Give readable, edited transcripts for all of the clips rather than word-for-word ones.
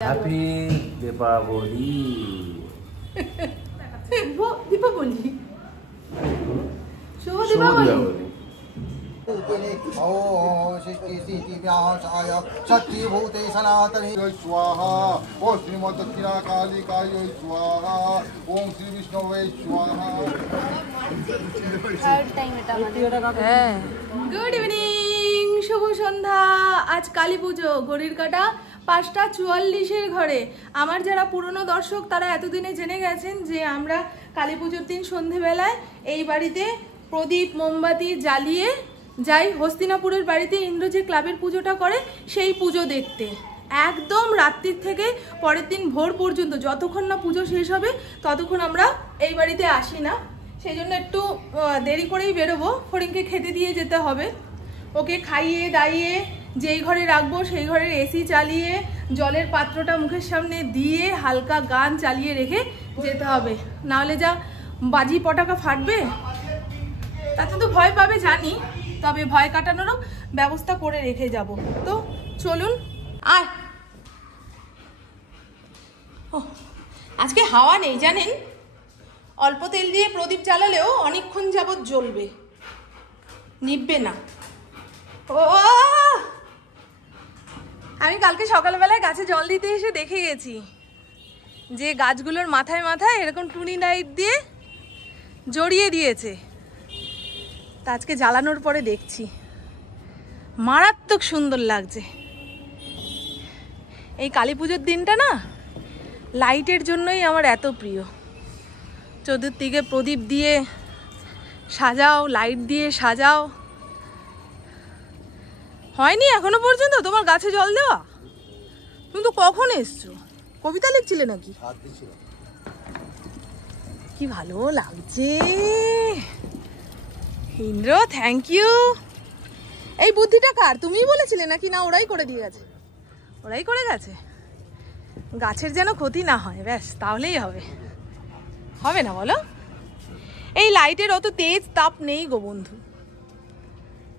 Happy Deepavali. Deepavali, শুভ দীপাবলি। शक्तिभूते सनातने स्वाहा। ओम श्रीमद दक्षिणा कालिकाय स्वाहा। ओम श्री विष्णुवे स्वाहा। গুড ইভিনিং, শুভ সন্ধ্যা। আজ কালী পুজো, ঘড়ির কাঁটা 5:44 ঘরে। আমার যারা পুরনো দর্শক তারা এতদিনে জেনে গেছেন যে আমরা কালী পুজোর দিন সন্ধেবেলায় এই বাড়িতে প্রদীপ মোমবাতি জ্বালিয়ে যাই হস্তিনাপুরের বাড়িতে ইন্দ্র যে ক্লাবের পুজোটা করে সেই পুজো দেখতে। একদম রাত্রির থেকে পরের দিন ভোর পর্যন্ত যতক্ষণ না পুজো শেষ হবে ততক্ষণ আমরা এই বাড়িতে আসি না। সেই জন্য একটু দেরি করেই বেরোবো। ফড়িংকে খেতে দিয়ে যেতে হবে, ওকে খাইয়ে দাইয়ে যেই ঘরে রাখবো সেই ঘরের এসি চালিয়ে জলের পাত্রটা মুখের সামনে দিয়ে হালকা গান চালিয়ে রেখে যেতে হবে, নাহলে যা বাজি পটাকা ফাটবে তাতে তো ভয় পাবে জানি, তবে ভয় কাটানোরও ব্যবস্থা করে রেখে যাব। তো চলুন। আর আজকে হাওয়া নেই জানেন, অল্প তেল দিয়ে প্রদীপ জ্বালালেও অনেকক্ষণ যাবৎ জ্বলবে, নিভবে না। ও আমি কালকে সকালবেলায় গাছে জল দিতে এসে দেখে গেছি যে গাছগুলোর মাথায় মাথায় এরকম টুনি লাইট দিয়ে জড়িয়ে দিয়েছে। তা আজকে জ্বালানোর পরে দেখছি মারাত্মক সুন্দর লাগছে। এই কালী পুজোর দিনটা না লাইটের জন্যই আমার এত প্রিয়। চতুর্দিকে প্রদীপ দিয়ে সাজাও, লাইট দিয়ে সাজাও। হয়নি এখনো পর্যন্ত তোমার গাছে জল দেওয়া? তুমি তো কখন এসছো? কবিতা লিখছিলে নাকি? কি ভালো লাগছে ইন্দ্র, থ্যাংক ইউ। এই বুদ্ধিটা কার? তুমিই বলেছিলে নাকি না ওরাই করে দিয়ে গেছে? ওরাই করে গেছে। গাছের যেন ক্ষতি না হয়, ব্যাস তাহলেই হবে। হবে না বলো? এই লাইটের অত তেজ তাপ নেই গো বন্ধু,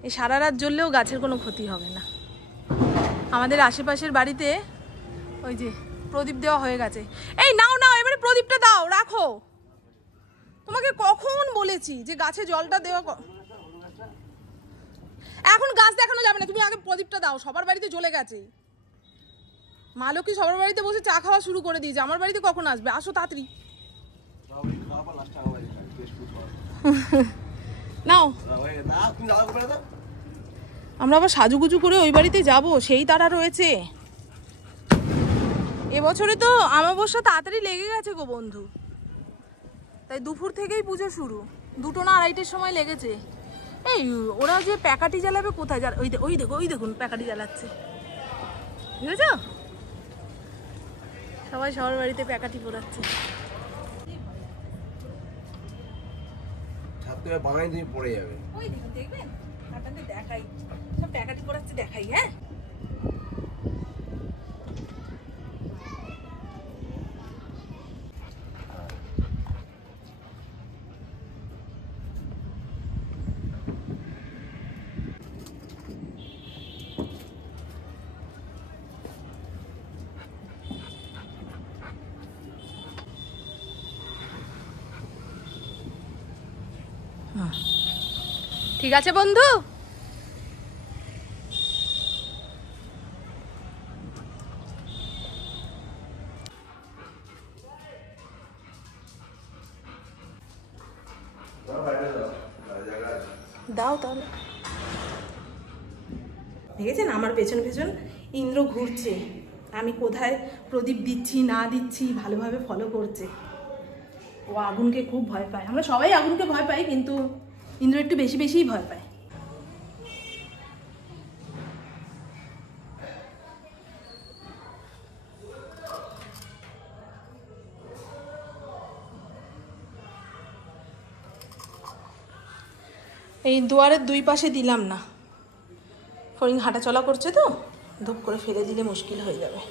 এই সারা রাত জ্বললেও গাছের কোনো ক্ষতি হবে না। আমাদের আশেপাশের বাড়িতে ওই যে প্রদীপ দেওয়া হয়ে গেছে। এই নাও নাও, এবারে প্রদীপটা দাও, রাখো। তোমাকে কখন বলেছি যে গাছে জলটা দেওয়া। এখন গাছ দেখানো যাবে না, তুমি আগে প্রদীপটা দাও। সবার বাড়িতে জ্বলে গেছে। মা লক্ষ্মী সবার বাড়িতে বসে চা খাওয়া শুরু করে দিয়েছে, আমার বাড়িতে কখন আসবে? আসো তাড়াতাড়ি। নাও, আমরা আবার সাজুগুজু করে ওই বাড়িতে যাব, সেই তারা রয়েছে। এবছরে তো অমাবস্যা তাড়াতাড়ি লেগে গেছে গো বন্ধু, তাই দুপুর থেকেই পুজো শুরু। 2টো না 2:30-এর সময় লেগেছে। এই ওরা যে প্যাকাটি জ্বালাবে কোথায়? ওই দেখুন প্যাকাটি জ্বালাচ্ছে, বুঝেছ? সবাই সবার বাড়িতে প্যাকাটি পোড়াচ্ছে। পড়ে যাবে। ওই দেখুন, দেখবেন আপনাদের দেখাই, সব প্যাকাটি পোড়াচ্ছে দেখাই। হ্যাঁ, ঠিক আছে বন্ধু। দাও তাহলে। দেখেছেন আমার পেছন পেছন ইন্দ্র ঘুরছে, আমি কোথায় প্রদীপ দিচ্ছি না দিচ্ছি ভালোভাবে ফলো করছে। ও আগুনকে খুব ভয় পায়। আমরা সবাই আগুনকে ভয় পাই, কিন্তু ইন্দ্র একটু বেশি বেশিই ভয় পায়। এই দুয়ারের 2 পাশে দিলাম না, ফড়িং হাঁটা চলা করছে তো, ধূপ করে ফেলে দিলে মুশকিল হয়ে যাবে।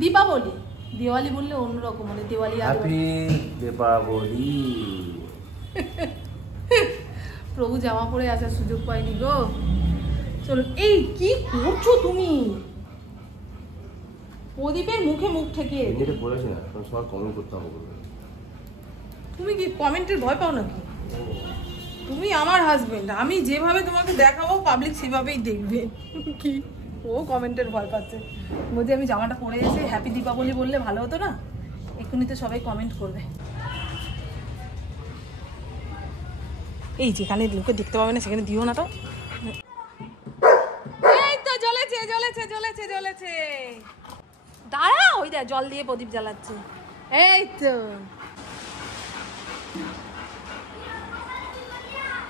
দীপাবলি, দিওয়ালি বললে অন্যরকম, মানে দিওয়ালি। হ্যাপি দীপাবলি। প্রভু জামা পরে আসার সুযোগ পাইনি গো। চলো, এই কি করছো তুমি? প্রদীপের মুখে মুখ ঠেকিয়ে এটা বলেছি না, সবার কমেন্ট করতে হবে। তুমি কি কমেন্টের ভয় পাও নাকি? তুমি আমার হাজবেন্ড, আমি যেভাবে তোমাকে দেখাবো পাবলিক সেভাবেই দেখবে। কি ও কমেন্টের ভয় পাচ্ছে, বলছি আমি জামাটা পরে এসে হ্যাপি দীপাবলি বললে ভালো হতো না? এক্ষুনি তো সবাই কমেন্ট করবে। এই যেখানে লোকে দেখতে পাবে না সেখানে দিও না তো। এই তো জ্বলেছে জ্বলেছে জ্বলেছে জ্বলেছে। দাঁড়া, ওই দেখ জল দিয়ে প্রদীপ জ্বালাচ্ছে। এই তো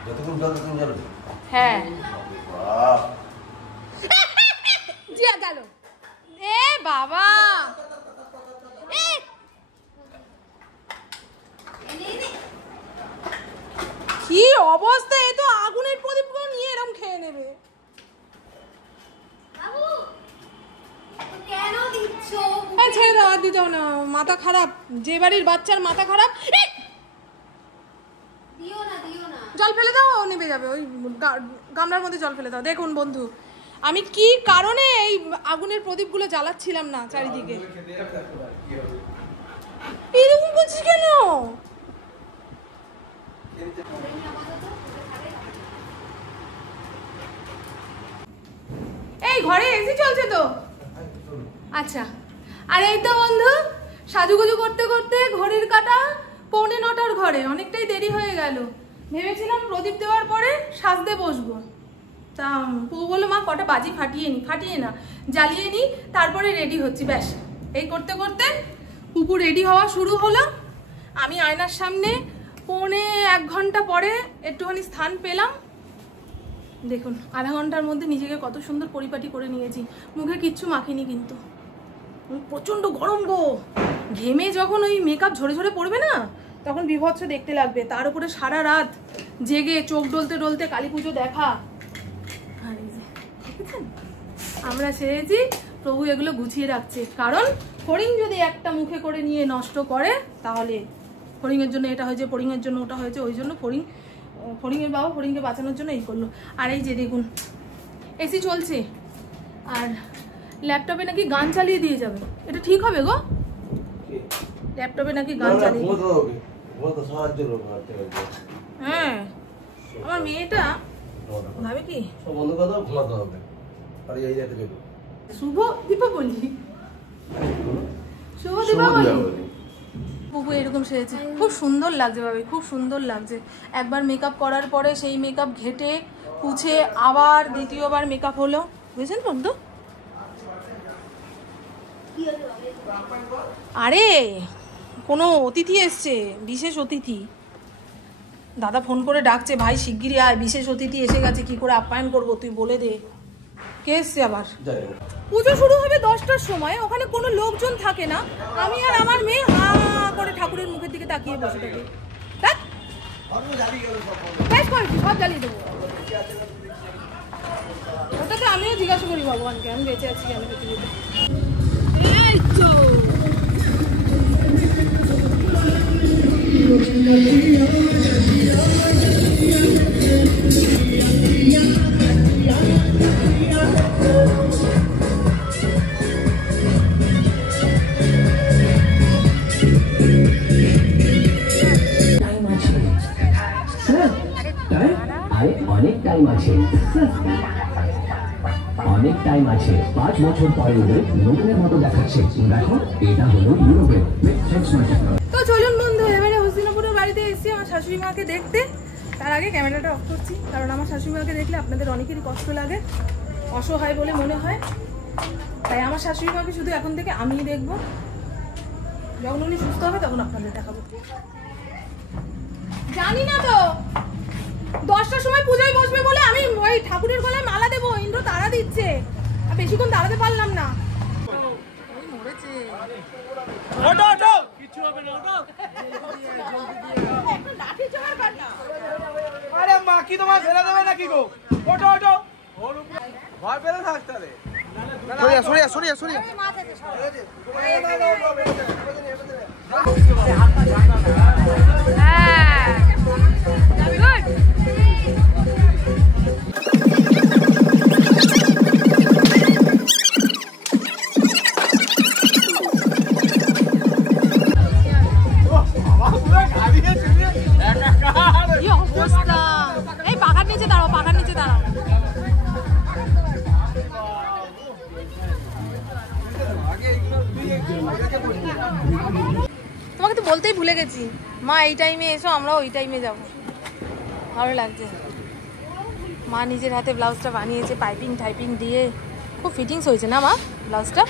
যতক্ষণ জল ততক্ষণ জ্বলবে। হ্যাঁ জিয়া গেল। এ বাবা, কি অবস্থা! এ তো আগুনের প্রদীপগুলো নিয়ে এরকম খেয়ে নেবে। ছেড়ে দাও, আর দিতে না, মাথা খারাপ। যে বাড়ির বাচ্চার মাথা খারাপ, জল ফেলে দাও, ও নেমে যাবে। ওই গামলার মধ্যে জল ফেলে দাও। দেখুন বন্ধু, আমি কি কারণে এই আগুনের প্রদীপগুলো জ্বালাচ্ছিলাম না চারিদিকে। এরকম করছিস কেন? এই ঘরে এসি চলছে তো? আচ্ছা। আর এই তো বন্ধু, সাজুগুজু করতে করতে ঘড়ির কাঁটা 8:45 ঘরে, অনেকটাই দেরি হয়ে গেল। ভেবেছিলাম প্রদীপ দেওয়ার পরে সাজতে বসবো, তা পু বললো মা কটা বাজি ফাটিয়ে না জ্বালিয়ে নি, তারপরে রেডি হচ্ছি। ব্যাস এই করতে করতে পুপু রেডি হওয়া শুরু হলো। আমি আয়নার সামনে 1.25 ঘন্টা পরে একটুখানি স্থান পেলাম। দেখুন, আধা ঘন্টার মধ্যে নিজেকে কত সুন্দর পরিপাটি করে নিয়েছি। মুখে কিচ্ছু মাখিনি, কিন্তু প্রচন্ড গরম গো। ঘেমে যখন ওই মেকআপ ঝরে ঝরে পড়বে না, তখন বিভৎস দেখতে লাগবে। তার উপরে সারা রাত জেগে চোখ ডলতে ডলতে কালী পুজো দেখা। আর এই যে দেখেছেন, আমরা সেরেছি, প্রভু এগুলো গুছিয়ে রাখছে। কারণ ফড়িং যদি একটা মুখে করে নিয়ে নষ্ট করে, তাহলে ফড়িংয়ের জন্য এটা হয়েছে, ফড়িংয়ের জন্য ওটা হয়েছে, ওই জন্য ফড়িংয়ের বাবা ফড়িংকে বাঁচানোর জন্য এই করলো। আর এই যে দেখুন, এসি চলছে, আর ল্যাপটপে নাকি গান চালিয়ে দিয়ে যাবে। এটা ঠিক হবে গো? ল্যাপটপে নাকি গান চালিয়ে? হ্যাঁ, আমার মেয়েটা ভাবে কি শুভ দীপাবলি, শুভ দীপাবলি। পুপু এরকম সেরেছে, খুব সুন্দর লাগছে ভাবে, খুব সুন্দর লাগছে। একবার মেকআপ করার পরে সেই মেকআপ ঘেটে পুছে আবার দ্বিতীয়বার মেকআপ হলো, বুঝেছেন বন্ধু? আরে কোনো অতিথি এসছে, বিশেষ অতিথি। দাদা ফোন করে ডাকছে, ভাই শিগগিরই আয়, বিশেষ অতিথি এসে গেছে, কি করে আপ্যায়ন করবো তুই বলে দে। কে এসছে আবার? পুজো শুরু হবে 10টার সময়, ওখানে কোনো লোকজন থাকে না। আমি আর আমার মেয়ে হা করে ঠাকুরের মুখের দিকে তাকিয়ে বসে থাকি। সব জ্বালিয়ে দেবো। ওটা তো আমিও জিজ্ঞাসা করি ভগবানকে, আমি বেঁচে আছি কেন পৃথিবীতে। এই তো অনেক টাইম আছে, অনেক টাইম আছে। 5 বছর পরে নতুনের মতো দেখাচ্ছে। দেখো, এটা হলো ইউরোপের। তো চলুন বন্ধু, এবারে হসিনাপুরের বাড়িতে এসেছি আমার শাশুড়ি মাকে দেখতে। তার আগে ক্যামেরাটা অফ করছি, কারণ আমার শাশুড়ি মাকে দেখলে আপনাদের অনেকেরই কষ্ট লাগে, অসহায় বলে মনে হয়। তাই আমার শাশুড়ি মাকে শুধু এখন থেকে আমিই দেখবো। যখন উনি সুস্থ হবে তখন আপনাদের দেখাবো। জানি না তো 10টার সময় পূজায় বসবে বলে আমি ওই ঠাকুরের গলায় মালা দেবো, ইন্দ্র তারা দিচ্ছে, আর বেশিক্ষণ দাঁড়াতে পারলাম না। আরে মা কি তোমার ফেলে দেবে নাকি গো? ওঠো ওঠো। এই পাখার নিচে দাঁড়াও, পাখার নিচে দাঁড়াও। তোমাকে তো বলতেই ভুলে গেছি, মা এই টাইমে এসো, আমরা ওই টাইমে যাব। ভালো লাগছে। মা নিজের হাতে ব্লাউজটা বানিয়েছে, পাইপিং টাইপিং দিয়ে খুব ফিটিংস হয়েছে না মা ব্লাউজটা?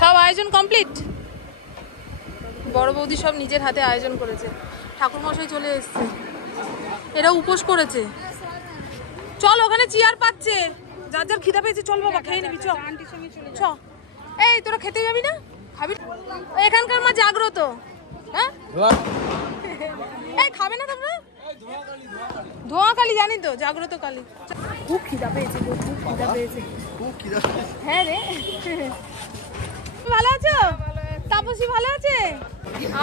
সব আয়োজন কমপ্লিট। বড় বৌদি সব নিজের হাতে আয়োজন করেছে। ঠাকুরমশাই চলে এসছে, এরা উপোস করেছে। চল, ওখানে চেয়ার পাচ্ছে, যার যার খিদা পেয়েছে চল বাবা, খেয়ে নিবি। চ চ। এই তোরা খেতে যাবি না? খাবি? এখানকার মা জাগ্রত। হ্যাঁ, এই খাবে না তোমরা? ধোয়া কালী জানি তো, জাগ্রত কালী। খুব খিদা পেয়েছে, খুব খিদা পেয়েছে। হ্যাঁ রে, ভালো আছো? তাপসী ভালো আছে?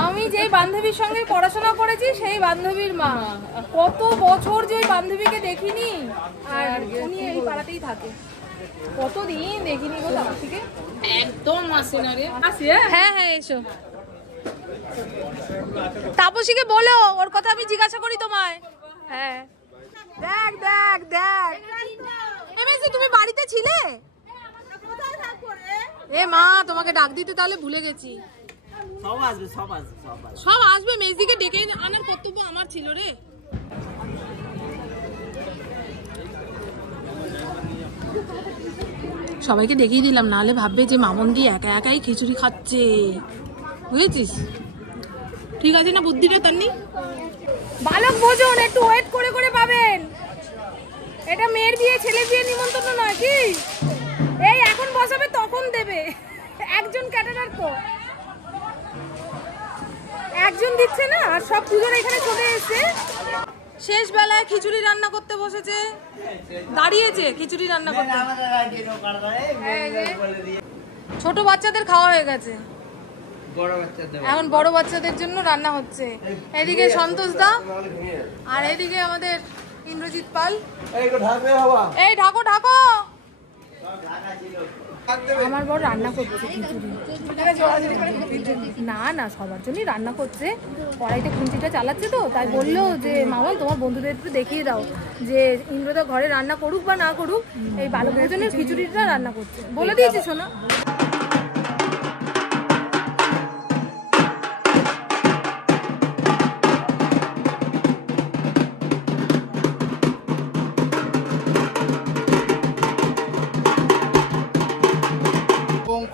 আমি যেই বান্ধবীর সঙ্গে পড়াশোনা করেছি সেই বান্ধবীর মা। কত বছর যে ওই বান্ধবীকে দেখিনি, আর উনি এই পাড়াতেই থাকে। কতদিন দেখিনি গো তাপসীকে। একদম আসে না রে। আসি? হ্যাঁ হ্যাঁ, এসো। তাপসীকে বলো ওর কথা আমি জিজ্ঞাসা করি তোমায়। হ্যাঁ, দেখ দেখ দেখ, এমএসি তুমি বাড়িতে ছিলে? এ মা, তোমাকে ডাক দিতে তাহলে ভুলে গেছি। সব আসবে, সব আসবে, সব আসবে। মেজদিকে ডেকে আনার কর্তব্য আমার ছিল রে। সবাইকে ডেকেই দিলাম, নাহলে ভাববে যে মামনদি একা একাই খিচুড়ি খাচ্ছে, বুঝেছিস? ঠিক আছে না, বুদ্ধিটা তার নেই। বালক ভোজন একটু ওয়েট করে করে পাবেন। এটা মেয়ের বিয়ে, ছেলের বিয়ে নিমন্ত্রণ নয় কি? এই এখন বসাবে তখন দেবে। একজন ক্যাটারার তো একজন দিচ্ছে না, আর সব পুজোর এখানে চলে এসে শেষ বেলায় খিচুড়ি রান্না করতে বসেছে, দাঁড়িয়েছে খিচুড়ি রান্না করতে। ছোট বাচ্চাদের খাওয়া হয়ে গেছে, এখন বড় বাচ্চাদের জন্য রান্না হচ্ছে। এদিকে সন্তোষ দা, আর এদিকে আমাদের ইন্দ্রজিৎ পাল। এই ঢাকো ঢাকো। আমার বড় রান্না করছে খিচুড়ি। না না, সবার জন্যই রান্না করছে। কড়াইতে খুন্তিটা চালাচ্ছে তো, তাই বললো যে মামন তোমার বন্ধুদের একটু দেখিয়ে দাও যে ইন্দ্রদা ঘরে রান্না করুক বা না করুক, এই বালক ভোজনের খিচুড়িটা রান্না করছে। বলে দিয়েছি শোনা।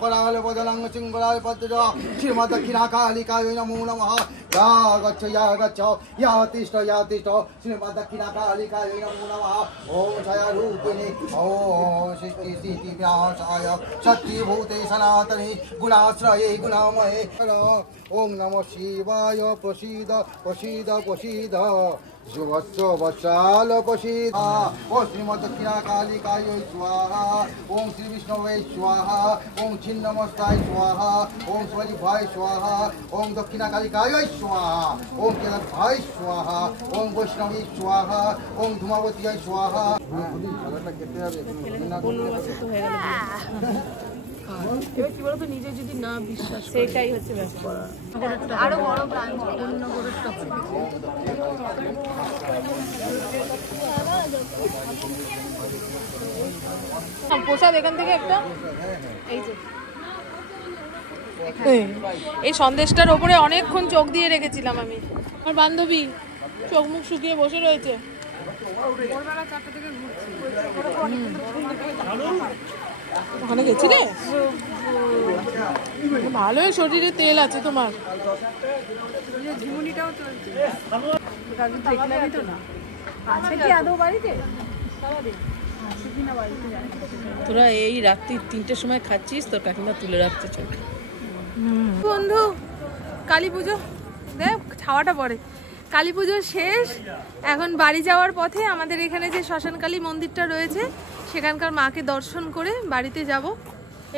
कराले बदलंग सिंगलाय पद्मज श्रीमद दक्षिणाकालिकाय नमो नमः। या गच्छ या तिष्ठ श्रीमद दक्षिणाकालिकाय नमो नमः। ओम छाया रूपिणी ओम सृष्टि स्थिति विनाशाय शक्तिभूते सनातने गुणाश्रये गुणामये। ओम नमः शिवाय प्रसीद प्रसीद प्रसीद शुभस्व वत्साल प्रसीद। ओम श्रीमद दक्षिणाकालिकाय स्वाहा। ओम श्री विष्णवे स्वाहा। ओम छिन्नमस्ताय स्वाहा। ओम शिवजिभाय स्वाहा। ओम दक्षिणाकालिकाय स्वाहा। ओम केदारभाय स्वाहा। ओम वैष्णवी स्वाहा। ओम धूमावती स्वाहा। এবার কি বলতো, নিজে যদি না বিশ্বাস, সেটাই হচ্ছে ব্যাপার। আরো বড় ব্রাঞ্চ অন্য বড় স্টক। প্রসাদ এখান থেকে একটা, এই যে এই সন্দেশটার ওপরে অনেকক্ষণ চোখ দিয়ে রেখেছিলাম আমি। আমার বান্ধবী চোখ মুখ শুকিয়ে বসে রয়েছে। ওখানে গেছিলে? ভালোই শরীরে তেল আছে তোমার। তোরা এই রাত্রি 3টের সময় খাচ্ছিস, তোর কাকিমা তুলে রাখতে চলে। বন্ধু, কালী পুজো দেখ, ছাওয়াটা পড়ে। কালী পুজো শেষ, এখন বাড়ি যাওয়ার পথে আমাদের এখানে যে শ্মশানকালী মন্দিরটা রয়েছে সেখানকার মাকে দর্শন করে বাড়িতে যাব।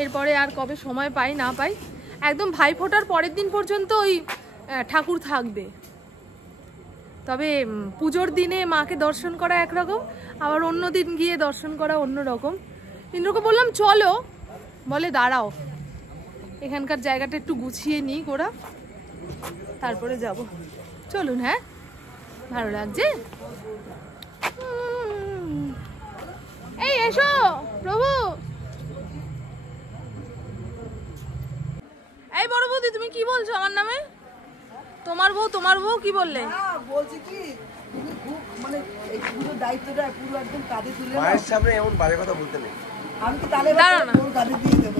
এরপরে আর কবে সময় পাই না পাই, একদম ভাইফোঁটার পরের দিন পর্যন্ত ওই ঠাকুর থাকবে। তবে পুজোর দিনে মাকে দর্শন করা একরকম, আবার অন্য দিন গিয়ে দর্শন করা অন্য রকম। ইন্দ্রকে বললাম চলো, বলে দাঁড়াও এখানকার জায়গাটা একটু গুছিয়ে নিই গোড়া, তারপরে যাব। চলুন। হ্যাঁ, ভালো লাগছে। এই এসো প্রভু। এই বড় বৌদি, তুমি কি বলছো আমার নামে? তোমার বউ কি বললে? বলছি কি তুমি খুব মানে এই পুরো দায়িত্বটা পুরো একদম কাঁধে তুলে মায়ের সামনে এমন বাজে কথা বলতে নেই। আমি তো তাহলে দাঁড়াও না। কাঁধে দিয়ে দেবো।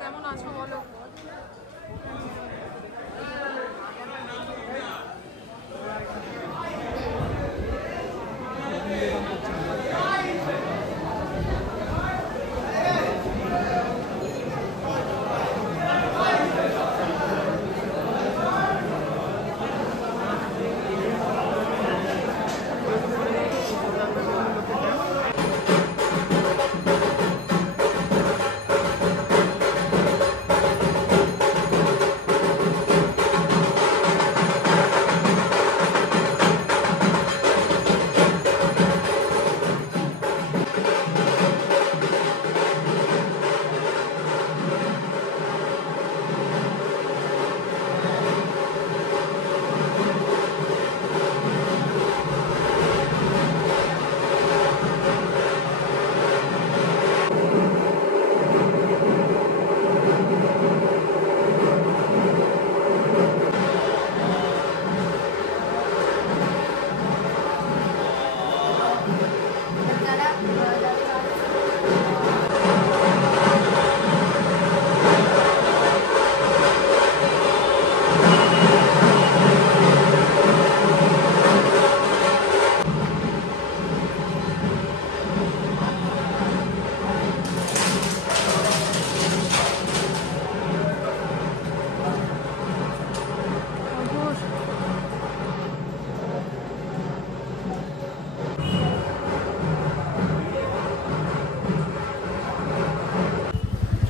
কেমন আছো বলো?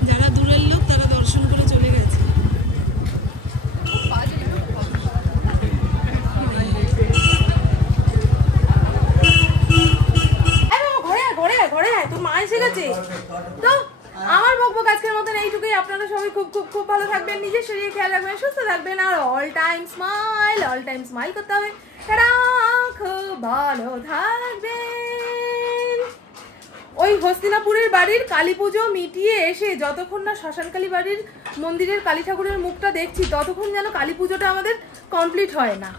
যারা দূরের লোক তারা দর্শন করে চলে গেছে। তোর মা এসে গেছে তো আমার বকবক আজকের মতন এইটুকুই। আপনারা সবাই খুব খুব খুব ভালো থাকবেন, নিজের শরীরে খেয়াল রাখবেন, সুস্থ থাকবেন, আর অল টাইম স্মাইল করতে হবে। খুব ভালো থাকবেন। ওই হস্তিনাপুরের বাড়ির কালী পুজো মিটিয়ে এসে যতক্ষণ না শ্মশানকালী বাড়ির মন্দিরের কালী ঠাকুরের মুখটা দেখছি ততক্ষণ যেন কালী পুজোটা আমাদের কমপ্লিট হয় না।